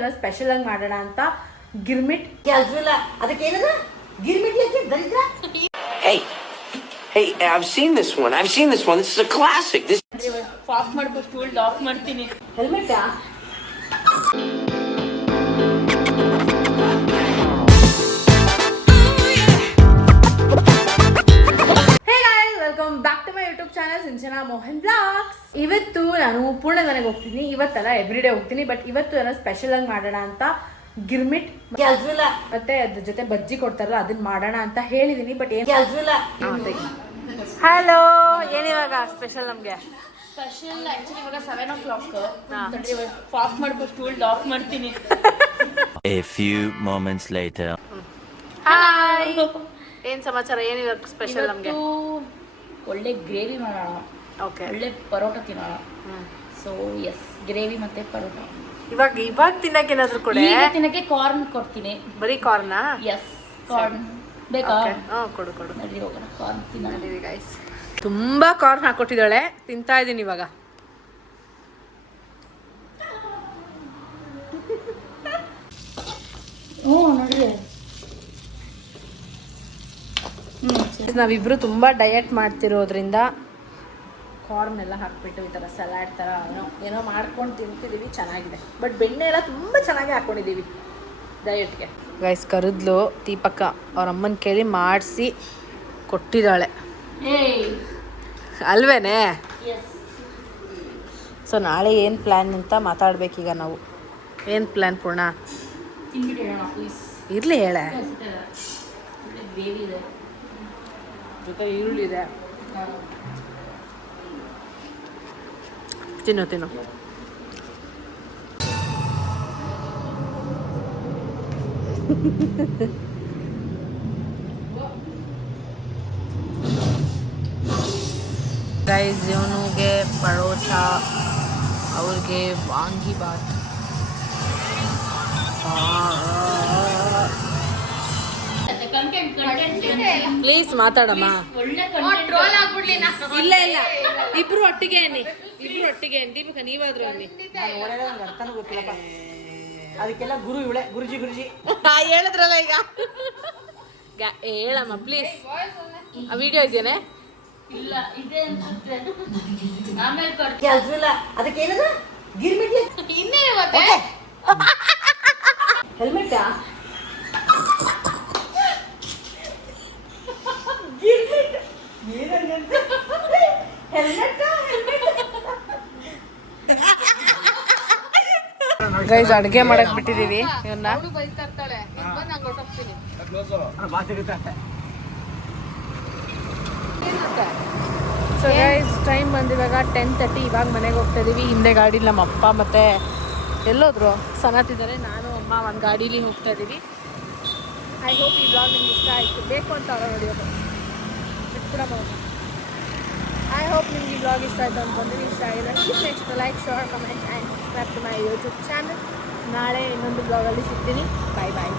ಏನೋ ಸ್ಪೆಷಲ್ ಆಗಿ ಮಾಡೋಣ ಅಂತ ಗಿರ್ಮಿಟ್ ಕೆಲಸ ಇಲ್ಲ ಅದಕ್ಕೆ ಏನದ ಗಿರ್ಮಿಟ್ ಯಾಕೆ ದರಿದ್ರ Hey, I've seen this one. This is a classic. This off ಮಾಡ್ಬೇಕು ಫುಲ್ ಆಫ್ ಮಾಡ್ತೀನಿ helmet welcome back to my YouTube channel Sinchana Mohan blogs. ಇವತ್ತು ನಾನು ಪೂರ್ಣ ಮನೆಗೆ ಹೋಗ್ತೀನಿ. ಇವತ್ತಲ್ಲ ಎವ್ರಿಡೇ ಹೋಗ್ತೀನಿ, ಬಟ್ ಇವತ್ತು ಏನೋ ಸ್ಪೆಷಲ್ ಆಗಿ ಮಾಡೋಣ ಅಂತ ಗಿರ್ಮಿಟ್ ಕೆಲಸ ಇಲ್ಲ ಮತ್ತೆ ಅದ್ರ ಜೊತೆ ಬಜ್ಜಿ ಕೊಡ್ತಾರಲ್ಲ ಅದನ್ನ ಮಾಡೋಣ ಅಂತ ಹೇಳಿದೀನಿ. ಬಟ್ ಏನ್ ಕೆಲಸ ಇಲ್ಲ. ಹಲೋ, ಏನಿವಾಗ ಸ್ಪೆಷಲ್ ನಮ್ಗೆ? ಸ್ಪೆಷಲ್ ಆಕ್ಚುಲಿ ಇವಾಗ 7 o'clock ಆಫ್ ಮಾಡ್ಬೇಕು ಫುಲ್ ಆಫ್ ಮಾಡ್ತೀನಿ. A few moments later. Hi, ಏನ್ ಸಮಾಚಾರ? ಏನಿವಾಗ ಸ್ಪೆಷಲ್ ನಮ್ಗೆ? ಒಳ್ಳೆ ಗ್ರೇವಿ ಮಾಡೋಣ, ಓಕೆ, ಒಳ್ಳೆ ಪರೋಟ ತಿನ್ನೋಣ. ಸೊ ಎಸ್, ಗ್ರೇವಿ ಮತ್ತೆ ಪರೋಟ. ಇವಾಗ ತಿನ್ನಕ್ಕೆ ಏನಾದ್ರು ಕೊಡಿ. ಈಗ ತಿನ್ನಕ್ಕೆ ಕಾರ್ನ್ ಕೊಡ್ತೀನಿ. ಬರೀ ಕಾರ್ನಾ? ಎಸ್, ಕಾರ್ನ್ ಬೇಕಾ? ಕೊಡು ನಡಿ ಹೋಗೋಣ, ಕಾರ್ನ್ ತಿನ್ನೋಣ. ಗೈಸ್, ತುಂಬಾ ಕಾರ್ನ್ ಹಾಕೊಟ್ಟಿದ್ದಾಳೆ, ತಿಂತಾ ಇದೀನಿ ಇವಾಗ. ನೋಡ್ರಿ, ನಾವಿಬ್ರು ತುಂಬಾ ಡಯಟ್ ಮಾಡ್ತಿರೋದ್ರಿಂದ ಕಾರ್ನ್ ಎಲ್ಲ ಹಾಕ್ಬಿಟ್ಟು ಈ ಥರ ಸಲಾಡ್ ಥರ ಏನೋ ಮಾಡ್ಕೊಂಡು ತಿಂತಿದ್ದೀವಿ. ಚೆನ್ನಾಗಿದೆ, ಬಟ್ ಬೆಣ್ಣೆ ಎಲ್ಲ ತುಂಬ ಚೆನ್ನಾಗಿ ಹಾಕ್ಕೊಂಡಿದ್ದೀವಿ ಡಯಟ್ಗೆ. ಗೈಸ್, ಕರೆದ್ಲು ದೀಪಕ್ಕ, ಅವ್ರ ಅಮ್ಮನ ಕೇಳಿ ಮಾಡಿಸಿ ಕೊಟ್ಟಿದ್ದಾಳೆ ಅಲ್ವೇನೆ? ಸೊ ನಾಳೆ ಏನು ಪ್ಲ್ಯಾನ್ ಅಂತ ಮಾತಾಡ್ಬೇಕೀಗ ನಾವು. ಏನು ಪ್ಲ್ಯಾನ್ ಪೂರ್ಣ? ತಿನ್ಬಿಟ್ಟು ಹೇಳೋಣ ಪ್ಲೀಸ್. ಇರಲಿ ಹೇಳ. ಒಳ್ಳೆ ಗ್ರೇವಿ ಇದೆ, ಜೊತೆ ಈರುಳ್ಳಿ ಇದೆ. ತಿನ್ನು ಗೈಸ್, ಇವನಿಗೆ ಪರೋಟ, ಅವ್ರಿಗೆ ವಾಂಗಿ ಬಾತ್. ಪ್ಲೀಸ್ ಮಾತಾಡಮ್ಮ. ಇಲ್ಲ ಇಬ್ರು ಒಟ್ಟಿಗೆ ದೀಪಕ ನೀವಾದ್ರು ಅನ್ನಿ. ನಂಗೆ ಅರ್ಥನೂ ಗೊತ್ತಿಲ್ಲಪ್ಪ, ಅದಕ್ಕೆಲ್ಲ ಗುರು ಇವಳೆ, ಗುರುಜಿ ಹೇಳಿದ್ರಲ್ಲ ಈಗ. ಹೇಳಮ್ಮ ಪ್ಲೀಸ್. ಆ ವಿಡಿಯೋ ಇದೆಯೇನೆ? ಇಲ್ಲ ಇದೆ ಅನ್ಸುತ್ತೆ, ಆಮೇಲೆ ಕೆಲಸ ಇಲ್ಲ ಅದಕ್ಕೆ ಏನದ ಗಿರ್ಮಿಟ್ ಇನ್ನೇ ಮತ್ತೆ ಹೆಲ್ಮೆಟ್ ಗೈಸ್, ಅಡುಗೆ ಮಾಡಕ್ ಬಿಟ್ಟಿದೀವಿ ಇವನ್ನ. ಸೊ ಗೈಸ್, ಟೈಮ್ ಬಂದಿವಾಗ 10:30. ಇವಾಗ ಮನೆಗೆ ಹೋಗ್ತಾ ಇದೀವಿ. ಹಿಂದೆ ಗಾಡೀಲಿ ನಮ್ಮ ಅಪ್ಪ ಮತ್ತೆ ಎಲ್ಲೋದ್ರು ಸನತಿದ್ದಾರೆ, ನಾನು ಅಮ್ಮ ಒಂದು ಗಾಡೀಲಿ ಹೋಗ್ತಾ ಇದ್ದೀವಿ. ಐ ಹೋಪ್ ಈ ಬ್ಲಾಗ್ ನಿಮ್ಗೆ ಇಷ್ಟ ಆಯಿತು. ಬೇಕು ಅಂತ ಅವರ ನೋಡಿಯೋದು ಐ ಹೋಪ್ ನಿಮ್ಗೆ ಈ ಬ್ಲಾಗ್ ಇಷ್ಟ ಆಯಿತು ಅಂದ್ಕೊಂಡ್ರೆ. ಇಷ್ಟ ಆಗಿದೆ next like, share, comment and subscribe to my YouTube channel. ನಾಳೆ ಇನ್ನೊಂದು ಬ್ಲಾಗಲ್ಲಿ ಸಿಗ್ತೀನಿ. ಬಾಯ್ ಬಾಯ್.